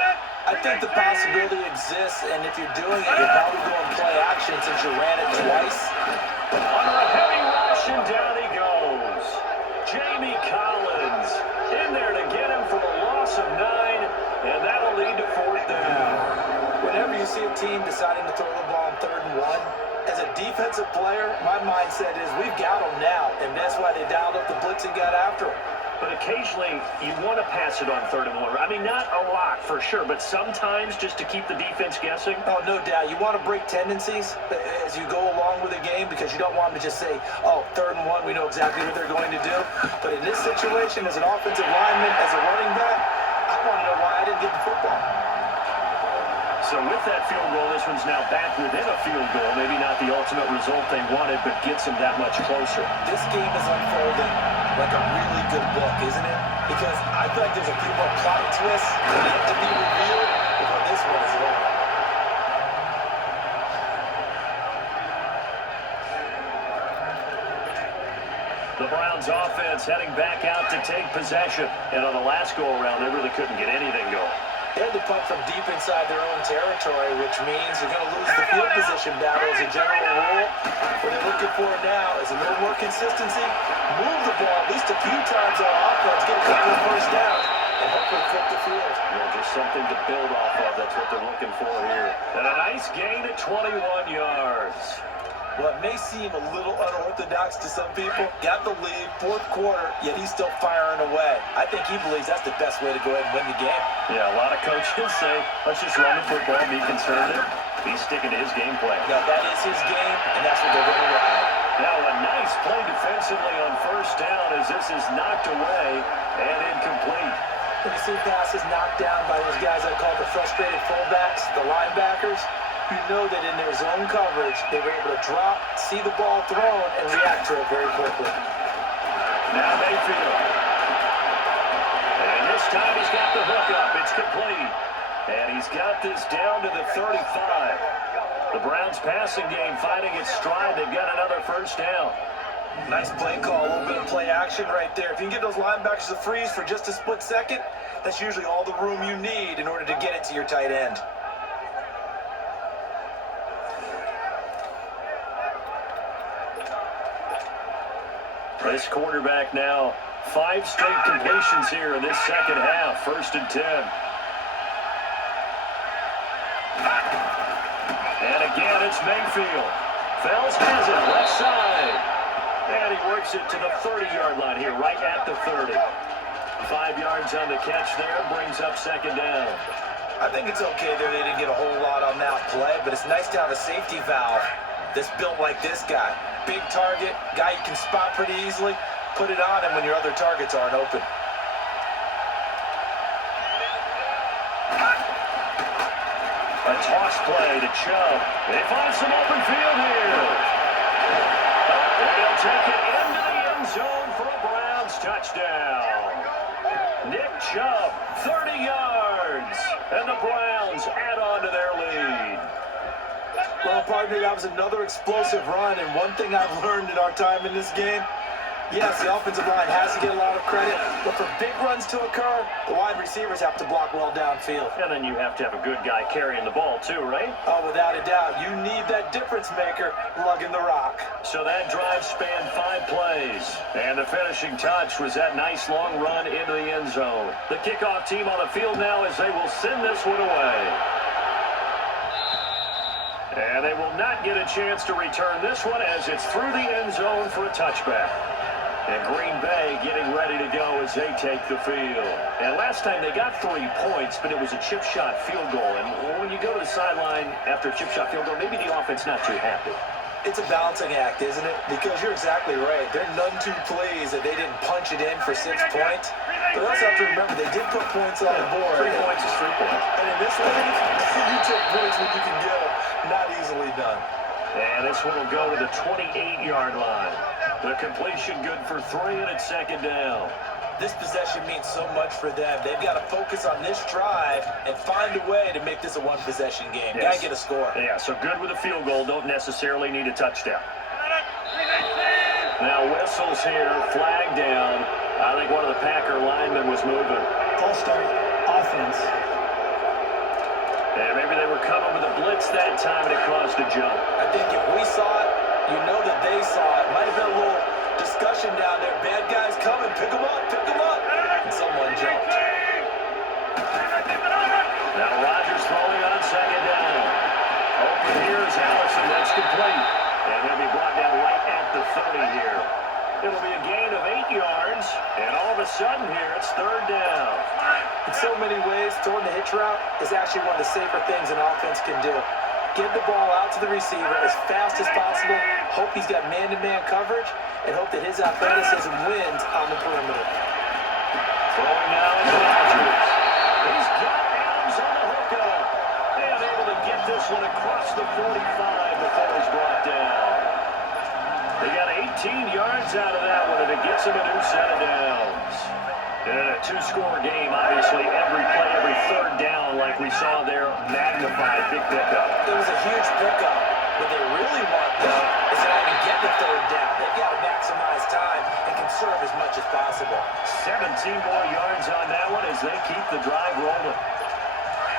I think the possibility exists, and if you're doing it, you're probably going play action since you ran it twice. Under a heavy rush, and down he goes. Jamie Collins in there to get him for a loss of 9, and that'll lead to 4th down. Whenever you see a team deciding to throw the ball on 3rd and 1, as a defensive player, my mindset is we've got them now, and that's why they dialed up the blitz and got after them. But occasionally, you want to pass it on 3rd and 1. I mean, not a lot for sure, but sometimes just to keep the defense guessing. Oh, no doubt. You want to break tendencies as you go along with the game because you don't want them to just say, oh, 3rd and 1, we know exactly what they're going to do. But in this situation, as an offensive lineman, as a running back, I want to know why I didn't get the football. So with that field goal, this one's now back within a field goal. Maybe not the ultimate result they wanted, but gets them that much closer. This game is unfolding like a really good book, isn't it? Because I feel like there's a few more plot twists yet to be revealed before this one is over. The Browns offense heading back out to take possession. And on the last go-around, they really couldn't get anything going. They had to punt from deep inside their own territory, which means you're going to lose the field position battle as a general rule. What they're looking for now is a little more consistency, move the ball at least a few times on offense, get a couple of 1st downs, and hopefully flip the field. Yeah, just something to build off of. That's what they're looking for here. And a nice gain at 21 yards. Well, it may seem a little unorthodox to some people. Got the lead, 4th quarter, yet he's still firing away. I think he believes that's the best way to go ahead and win the game. Yeah, a lot of coaches say, let's just run the football, be conservative. He's sticking to his game plan. Now, that is his game, and that's what they're going to run. Now, a nice play defensively on 1st down as this is knocked away and incomplete. When you see passes knocked down by those guys I call the frustrated fullbacks, the linebackers, you know that in their zone coverage, they were able to drop, see the ball thrown, and react to it very quickly. Now Mayfield. And this time he's got the hook up. It's complete. And he's got this down to the 35. The Browns passing game finding its stride. They've got another 1st down. Nice play call, a little bit of play action right there. If you can get those linebackers to freeze for just a split second, that's usually all the room you need in order to get it to your tight end. This quarterback now, 5 straight completions here in this 2nd half. 1st and 10. And again, it's Mayfield. Fells has it left side. And he works it to the 30-yard line here, right at the 30. 5 yards on the catch there, brings up 2nd down. I think it's okay that they didn't get a whole lot on that play, but it's nice to have a safety valve that's built like this guy. Big target, guy you can spot pretty easily. Put it on him when your other targets aren't open. A toss play to Chubb. They find some open field here. And they'll take it into the end zone for a Browns touchdown. Nick Chubb, 30 yards. And the Browns add on to their lead. Well, partner, that was another explosive run, and one thing I've learned in our time in this game, yes, the offensive line has to get a lot of credit, but for big runs to occur, the wide receivers have to block well downfield. And then you have to have a good guy carrying the ball too, right? Oh, without a doubt. You need that difference maker lugging the rock. So that drive spanned 5 plays. And the finishing touch was that nice long run into the end zone. The kickoff team on the field now as they will send this one away. And they will not get a chance to return this one as it's through the end zone for a touchback. And Green Bay getting ready to go as they take the field. And last time they got 3 points, but it was a chip shot field goal. And when you go to the sideline after a chip shot field goal, maybe the offense not too happy. It's a balancing act, isn't it? Because you're exactly right. They're none too pleased that they didn't punch it in for 6 points. But also have to remember, they did put points on the board. 3 points is 3 points. And in this league, you take points when you can get them. Not easily done. And this one will go to the 28-yard line. The completion good for 3, and it's second down. This possession means so much for them. They've got to focus on this drive and find a way to make this a one-possession game. Yes. Got to get a score. Yeah, so good with a field goal. Don't necessarily need a touchdown. Now whistles here, flag down. I think one of the Packer linemen was moving. False start, offense. And maybe they were coming with a blitz that time, and it caused a jump. I think if we saw it, you know that they saw it. Might have been a little discussion down there. Bad guys coming. Pick them up. Pick them up. And someone jumped. Now Rodgers throwing on second down. Open here is Allison. That's complete. And he'll be brought down right at the 30 here. It'll be a gain of 8 yards. And all of a sudden here, it's third down. In so many ways, throwing the hitch route is actually one of the safer things an offense can do. Get the ball out to the receiver as fast as possible, hope he's got man-to-man coverage, and hope that his athleticism wins on the perimeter. Throwing now is Rodgers. He's got Adams on the hookup. And able to get this one across the 45 before he's brought down. They got 18 yards out of that one, and it gets him a new set of downs. In a 2-score game, obviously, every play, every third down, like we saw there, magnified, big pickup. It was a huge pickup. What they really want, though, is to not even get the third down. They've got to maximize time and conserve as much as possible. 17 more yards on that one as they keep the drive rolling.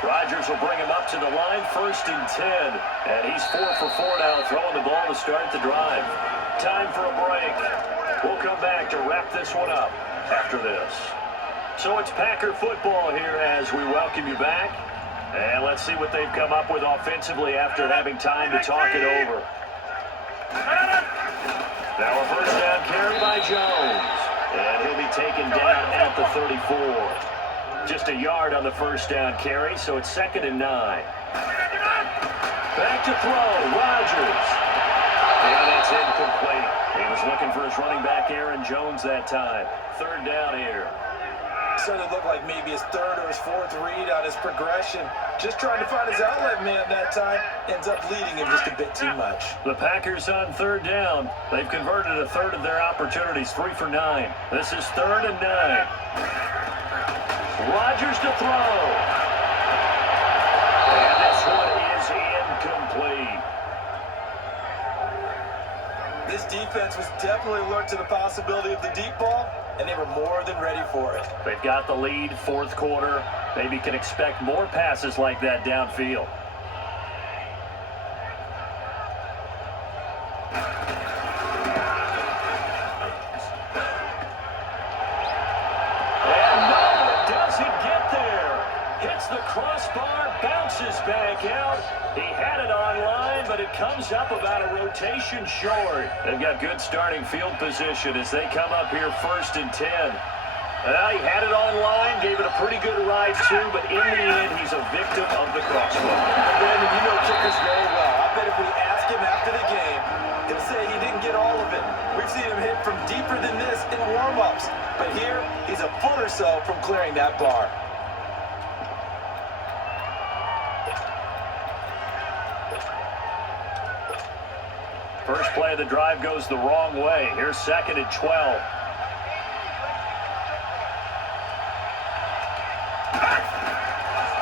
Rodgers will bring him up to the line, 1st and 10. And he's 4 for 4 now, throwing the ball to start the drive. Time for a break. We'll come back to wrap this one up after this. So it's Packer football here as we welcome you back. And let's see what they've come up with offensively after having time to talk it over. Now a first down carry by Jones. And he'll be taken down at the 34. Just a yard on the first down carry, so it's 2nd and 9. Back to throw, Rodgers. And that's incomplete. He was looking for his running back, Aaron Jones, that time. 3rd down here. Started to look like maybe his 3rd or his 4th read on his progression. Just trying to find his outlet man that time. Ends up leading him just a bit too much. The Packers on 3rd down. They've converted a 1/3 of their opportunities, 3 for 9. This is 3rd and 9. Rodgers to throw. And this one is incomplete. This defense was definitely alert to the possibility of the deep ball, and they were more than ready for it. They've got the lead, 4th quarter. Maybe can expect more passes like that downfield. And no, it doesn't get there. Hits the crossbar, bounces back out. He had it online, but it comes up about a rotation short. They've got good starting field position as they come up here 1st and 10. He had it online, gave it a pretty good ride too, but in the end, he's a victim of the crossbar. Brandon, you know kickers very well. I bet if we ask him after the game, he'll say he didn't get all of it. We've seen him hit from deeper than this in warm-ups, but here, he's a foot or so from clearing that bar. First play of the drive goes the wrong way. Here's 2nd and 12.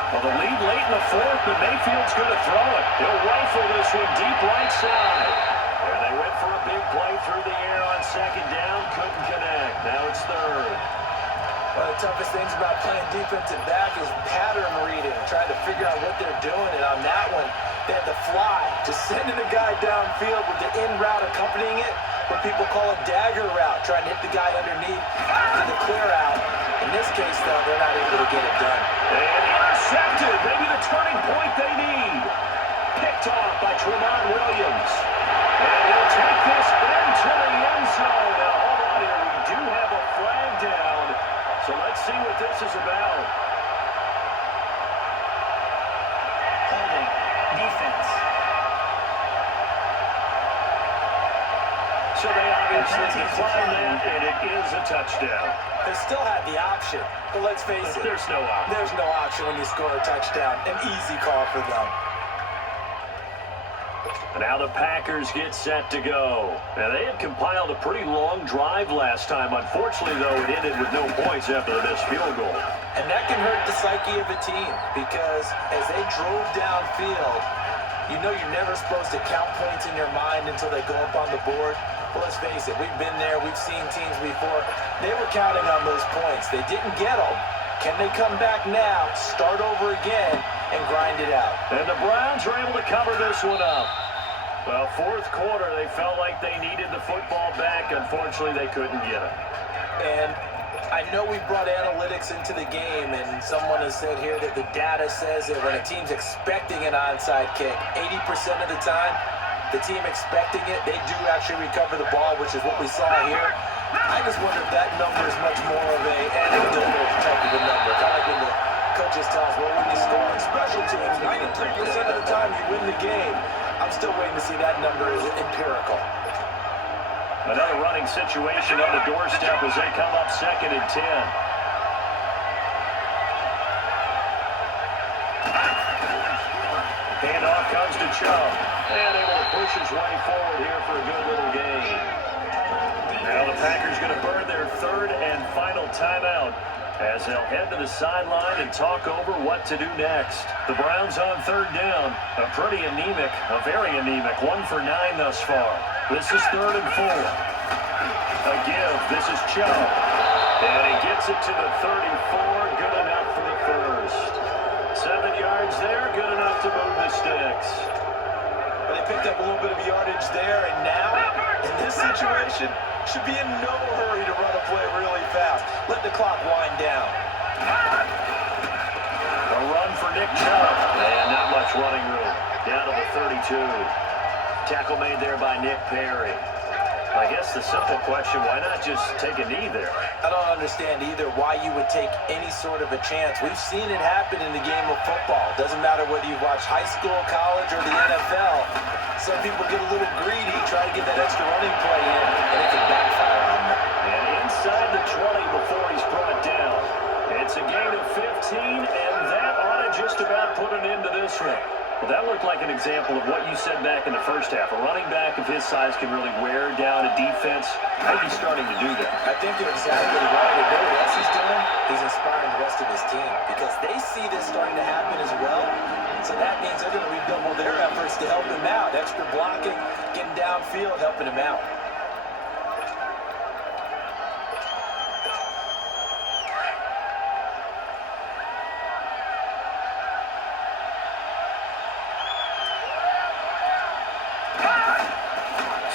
Well, the lead late in in the fourth, but Mayfield's going to throw it. He'll rifle this one deep right side. And they went for a big play through the air on second down. Couldn't connect. Now it's third. One of the toughest things about playing defensive back is pattern reading, trying to figure out what they're doing. And on that one, they had to fly, just sending a guy downfield with the in route accompanying it, what people call a dagger route, trying to hit the guy underneath to the clear out. In this case, though, they're not able to get it done. And intercepted, maybe the turning point they need. Picked off by Tremont Williams. And he'll take this into the end zone. Now, hold on here. We do have a flag down. So let's see what this is about. Holding. Defense. So they obviously decline that, and it is a touchdown. They still had the option, but let's face it. There's no option. There's no option when you score a touchdown. An easy call for them. Now the Packers get set to go. Now they had compiled a pretty long drive last time. Unfortunately, though, it ended with no points after the missed field goal. And that can hurt the psyche of a team because as they drove downfield, you know you're never supposed to count points in your mind until they go up on the board. But let's face it, we've been there. We've seen teams before. They were counting on those points. They didn't get them. Can they come back now, start over again, and grind it out? And the Browns are able to cover this one up. Well, fourth quarter, they felt like they needed the football back. Unfortunately, they couldn't get it. And I know we brought analytics into the game, and someone has said here that the data says that when a team's expecting an onside kick, 80% of the time, the team expecting it, they do actually recover the ball, which is what we saw here. I just wonder if that number is much more of a anecdotal type of a number. Kind of like when the coaches tell us, well, when you score on special teams, 93% of the time you win the game. I'm still waiting to see that number is empirical. Another running situation on the doorstep as they come up 2nd and 10. Handoff comes to Chubb. And able to push his way forward here for a good little gain. Now the Packers going to burn their third and final timeout as they'll head to the sideline and talk over what to do next. The Browns on third down. A pretty anemic, a very anemic 1 for 9 thus far. This is 3rd and 4. A give. This is Chubb. And he gets it to the 34. Good enough for the first. 7 yards there. Good enough to move the sticks. Well, they picked up a little bit of yardage there, and now, in this situation, should be in no hurry to run a play really fast. Let the clock wind down. A run for Nick Chubb. And not much running room. Down to the 32. Tackle made there by Nick Perry. I guess the simple question, why not just take a knee there? I don't understand either why you would take any sort of a chance. We've seen it happen in the game of football. Doesn't matter whether you watch high school, college, or the NFL. Some people get a little greedy, try to get that extra running play in, and it can backfire on them. And inside the 20 before he's brought down. It's a gain of 15, and that ought to just about put an end to this one. Well, that looked like an example of what you said back in the first half. A running back of his size can really wear down a defense. I think he's starting to do that. I think you're exactly right. And you know what else he's doing? He's inspiring the rest of his team because they see this starting to happen as well. So that means they're going to redouble their efforts to help him out. Extra blocking, getting downfield, helping him out.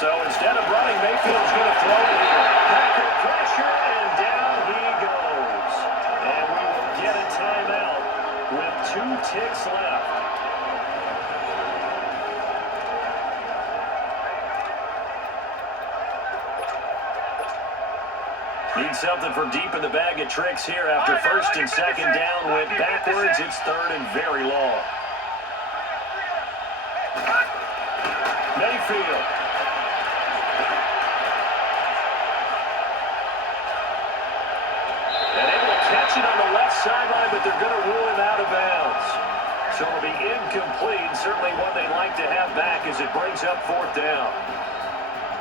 So instead of running, Mayfield's going to throw it here. Packer pressure, and down he goes. And we will get a timeout with 2 ticks left. Need something from deep in the bag of tricks here after 1st and 2nd down. Went backwards. It's 3rd and very long. Mayfield. Catch it on the left sideline, but they're going to rule him out of bounds. So it'll be incomplete. Certainly one they'd like to have back as it brings up 4th down.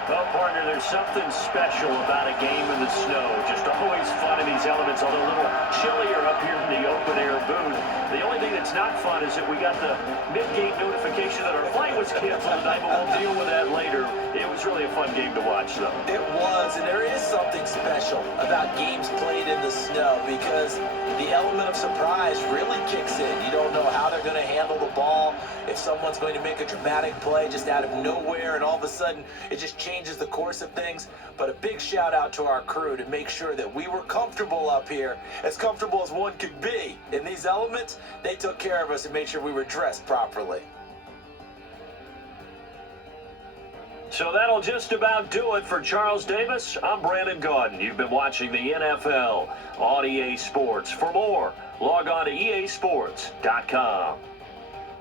Well, partner, there's something special about a game in the snow. Just always fun in these elements, although a little chillier up here in the open-air booth. The only thing that's not fun is that we got the mid-game notification that our flight was canceled tonight, but we'll deal with that later. It was really a fun game to watch, though. It was, and there is something special about games played in the snow because the element of surprise really kicks in. You don't know how they're going to handle the ball, if someone's going to make a dramatic play just out of nowhere, and all of a sudden it just changes the course of things. But a big shout out to our crew to make sure that we were comfortable up here, as comfortable as one could be. In these elements, they took care of us and made sure we were dressed properly. So that'll just about do it for Charles Davis. I'm Brandon Gaudin. You've been watching the NFL on EA Sports. For more, log on to easports.com.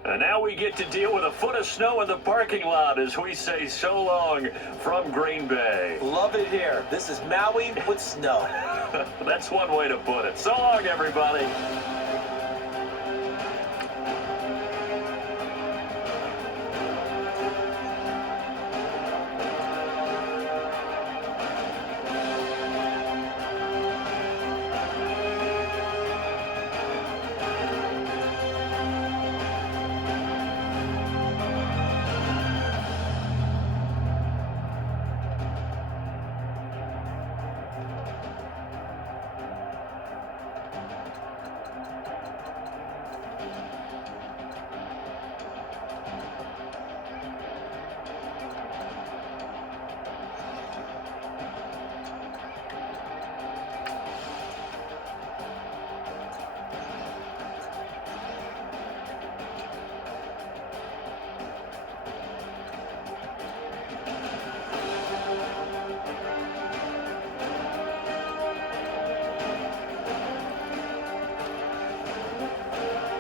And now we get to deal with a foot of snow in the parking lot as we say so long from Green Bay. Love it here. This is Maui with snow. That's one way to put it. So long, everybody.